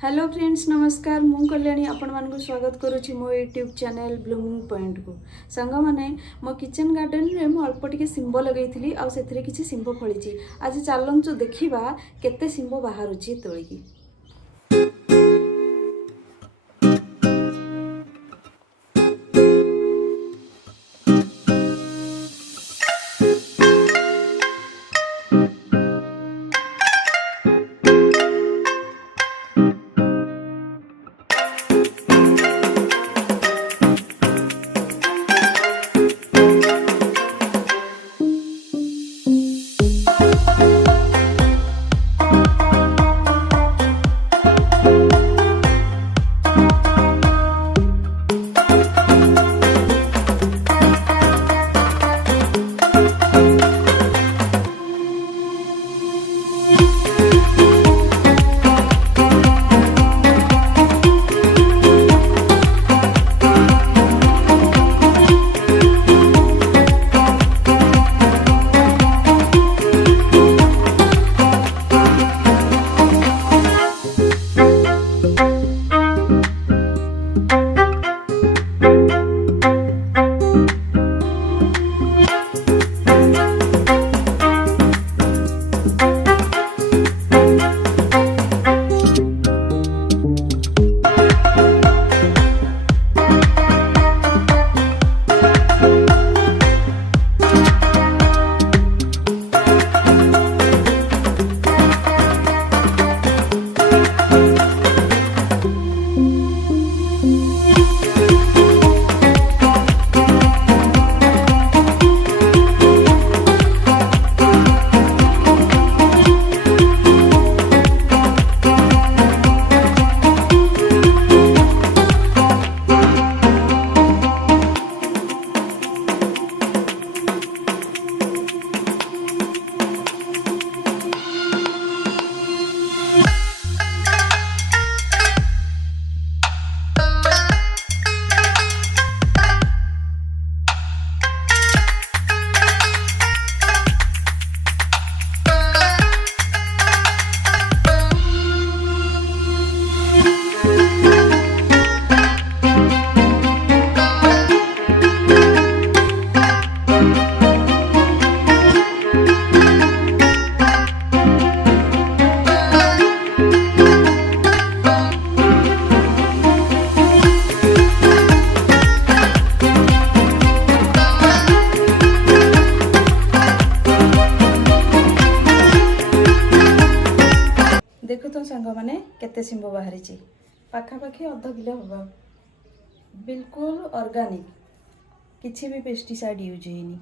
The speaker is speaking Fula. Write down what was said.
Hello friends, नमस्कार। मु कल्याणी आपण मानक स्वागत करुच्ची मो यूट्यूब चैनल ब्लूमिंग पॉइंट को। सांग मैंने मो किचन गार्डन रे मु अल्प टिके सिंब लगेइथिली आ सेथिरे किछि सिंब फळिची। आज चलंचु देखिबा केते सिंब बाहरुची तोळिकी। देखो तो सांग मैंने केते सिंब बाहरी पाखापाखि अध किलो हम। बिल्कुल ऑर्गेनिक, किसी भी पेस्टिसाइड यूज होनी।